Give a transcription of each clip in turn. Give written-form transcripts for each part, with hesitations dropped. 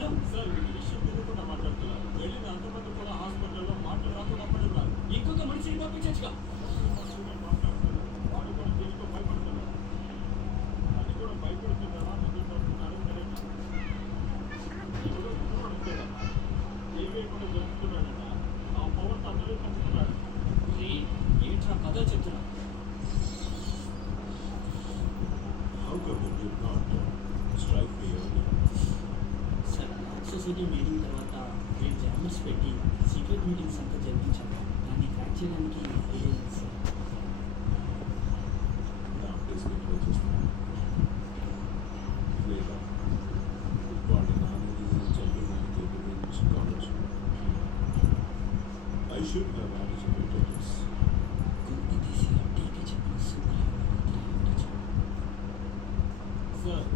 Sir వీళ్ళు విషయం తెలియకుండా మాట్లాడుతున్నారు. వెళ్ళిన అంతమంది కూడా హాస్పిటల్లో మాటలు రాకుండా పడుతున్నారు. ఇంకొక మనిషిని పంపించచ్చుగా. మాట్లాడుతున్నారు. వాడు కూడా దీనితో భయపడుతున్నారు. అది కూడా భయపడుతున్నారా నిద్రపోతున్నారో తెలియదు. ఎవరో కుటుంబాలు వచ్చారమ్మా. ఏవే కూడా జరుపుతున్నాడట. ఆ పవన్ అందరూ పంపుతున్నాడు. ఏంట్రా కథలు చెప్తున్నా? How come you did not strike me earlier? Sir society meeting తర్వాత మేము జామర్స్ పెట్టి సీక్రెట్ మీటింగ్స్ అంతా జరిపించాము. దాన్ని ట్రాక్ చేయడానికి ఐడియా లేదు sir. Now please get registered. Later, వాడి నాన్నని చంపడానికి గురించి కావచ్చు. I should have anticipated this. గుంపు తీసి టీకి చెప్పిన సూపర్ సార్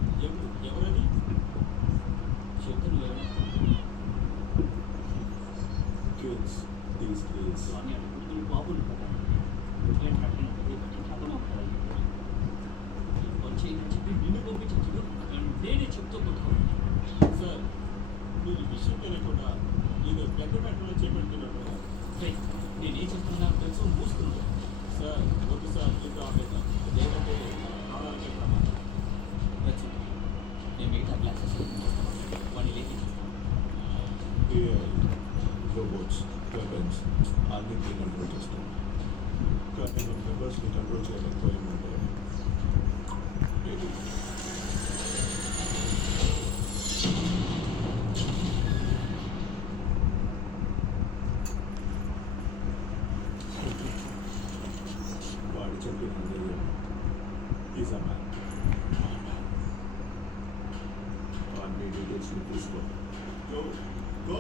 ఎవరది? చెప్తున్నా Kids these days. స్వామి అడుగుతున్న బాబులు వచ్చి చెప్పి నిన్ను పంపించచ్చు. నేనే చెప్తూ కొట్టుకోండి. సార్ మీరు విషయం తెలియకుండా ఇది పెద్దపేటలో చేపడుతున్నారు. నేనేం చెప్తున్నా తెలుసు మూసుకున్నాను. సార్ వద్దు సార్ ఇది ఆపేద్దాం. లేదంటే ప్రాణాలకే ప్రమాదం. వచ్చింది నేను మిగతా క్లాసెస్ వాడిని లేకి AI, robots, weapons అన్నింటినీ కంట్రోల్ చేస్తాం. కానీ మన మెంబర్స్ని కంట్రోల్ చేయలేకపోయామంటే వాడి చెప్పిన ఈజ్ అ మ్యాన్. అన్ని డీటెయిల్స్ని తీసుకో. Go!